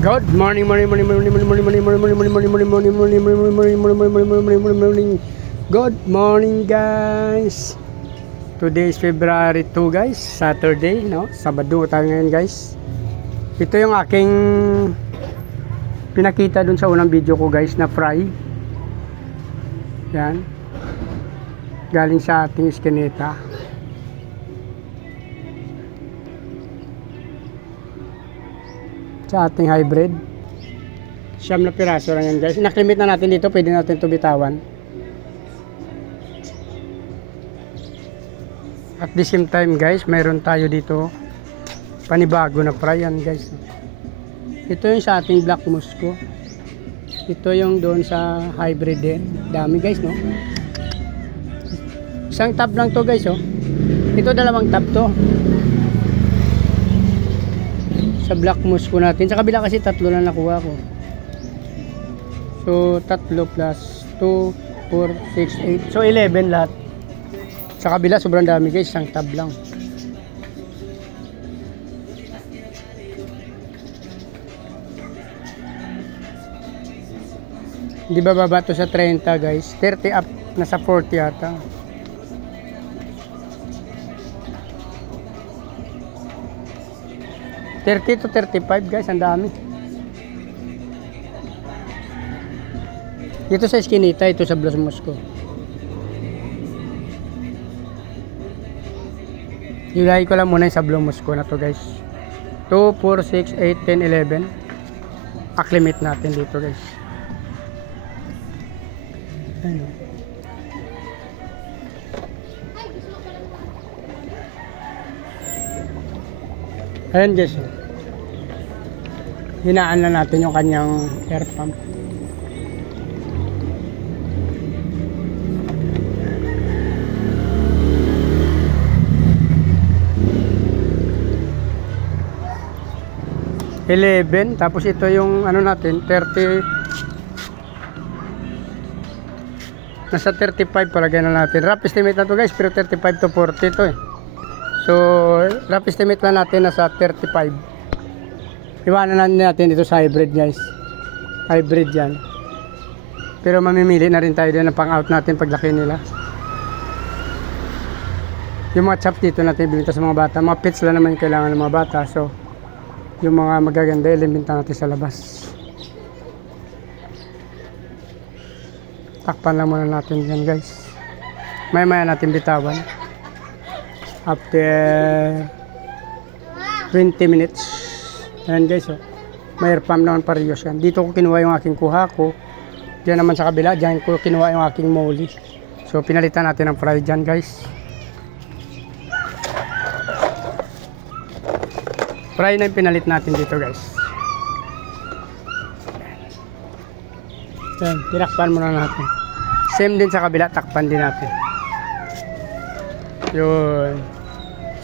Good morning, morning. Good morning, guys. Today is February 2, guys. Saturday, no? Sabado tayo ngayon, guys. Ito yung aking pinakita dun sa unang video ko, guys, na fry. Yan. Galing sa ating iskineta. Sa ating hybrid. Siyam na piraso lang yan, guys. Inaklimit na natin dito, pwede natin ito bitawan. At the same time, guys, mayroon tayo dito panibago na fry yan, guys. Ito yung sa ating black musco. Ito yung doon sa hybrid din. Dami, guys, no? Isang tab lang to, guys, oh. Ito dalawang tab to. Sa black musco natin. Sa kabila kasi tatlo na nakuha ko. So, tatlo plus 2, 4, 6, 8. So, 11 lahat. Sa kabila, sobrang dami, guys. Isang tab lang. Hindi ba baba to sa 30, guys? 30 up. Nasa 40 yata. $30 to $35, guys, ang dami. Ito sa iskinita, ito sa Blas Musco. Ilagay ko lang muna yung sa Blas Musco na to, guys. 2, 4, 6, 8, 10, 11. Acclimate natin dito, guys. Ano? Ayan, guys. Hinaan na natin yung kanyang air pump. $11. Tapos ito yung ano natin, 30. Nasa 35 palagay na natin. Rough estimate na to, guys, pero 35 to 40 to eh. So, rough estimate lang natin nasa 35. Iwanan natin dito sa hybrid, guys. Hybrid yan. Pero mamimili na rin tayo din ng pang-out natin paglaki nila. Yung mga chop dito natin ibinta sa mga bata. Mga pits lang naman yung kailangan ng mga bata. So, yung mga magaganda ibinta natin sa labas. Takpan lang muna natin yan, guys. Maya natin bitawan. After 20 minutes. Ayan, guys, oh. May air pump naman parehas yan. Dito ko kinuha yung aking kuha ko. Diyan naman sa kabila, diyan ko kinuha yung aking molly. So pinalitan natin ng fry dyan, guys. Fry na yung pinalit natin dito, guys. Ayan, tinakpan muna natin. Same din sa kabila, takpan din natin. Yun.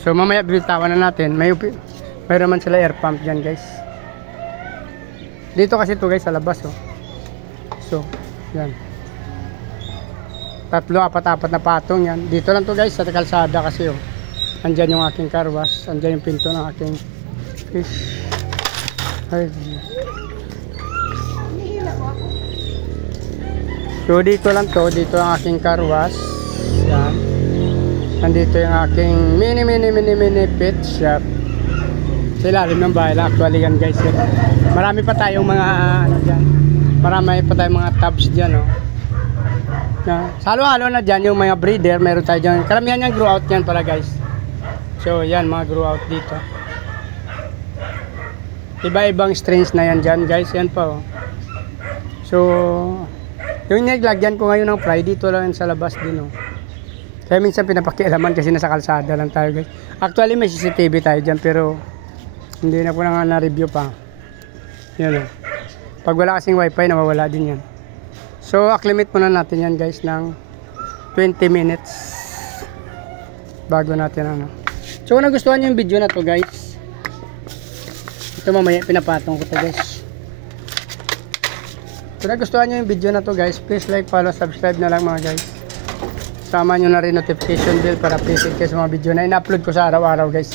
So mamaya bibitawan na natin. Mayroon naman sila air pump dyan, guys. Dito kasi to, guys, sa labas, oh. So yan. 3, 4 na patong yan. Dito lang to, guys, sa kalsada kasi, oh. Andyan yung aking car wash. Andyan yung pinto ng aking fish. Ay. So dito lang to. Dito ang aking car wash. Yan. Nandito yung aking mini pet shop. Sa ilalim ng bahay lang. Actually yan, guys. Marami pa tayong mga ano dyan. Marami pa tayong mga tabs dyan, oh. Halo-halo na dyan yung mga breeder. Meron tayo dyan. Karamihan yung grow out yan pala, guys. So yan, mga grow out dito. Iba-ibang strains na yan dyan, guys. Yan pa, oh. So yung naglagyan ko ngayon ng fry dito lang sa labas din, oh. Kaya minsan pinapakialaman kasi nasa kalsada lang tayo, guys. Actually may CCTV tayo dyan pero hindi na po na-review pa. Yan, oh. Pag wala kasing wifi nawawala din yan. So acclimate muna natin yan, guys, ng 20 minutes bago natin ano. So kung nagustuhan nyo yung video na to, guys, ito mamaya pinapatong ko to, guys. Kung nagustuhan nyo yung video na to, guys, please like, follow, subscribe na lang, mga guys. Sama nyo na rin notification bell para updated kayo sa mga video na in-upload ko sa araw-araw, guys.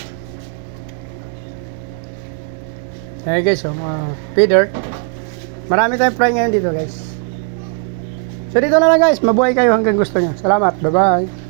Eh guys, feeder. Marami tayong fry ngayon dito guys. So dito na lang guys, mabuhay kayo hanggang gusto nyo. Salamat, bye bye.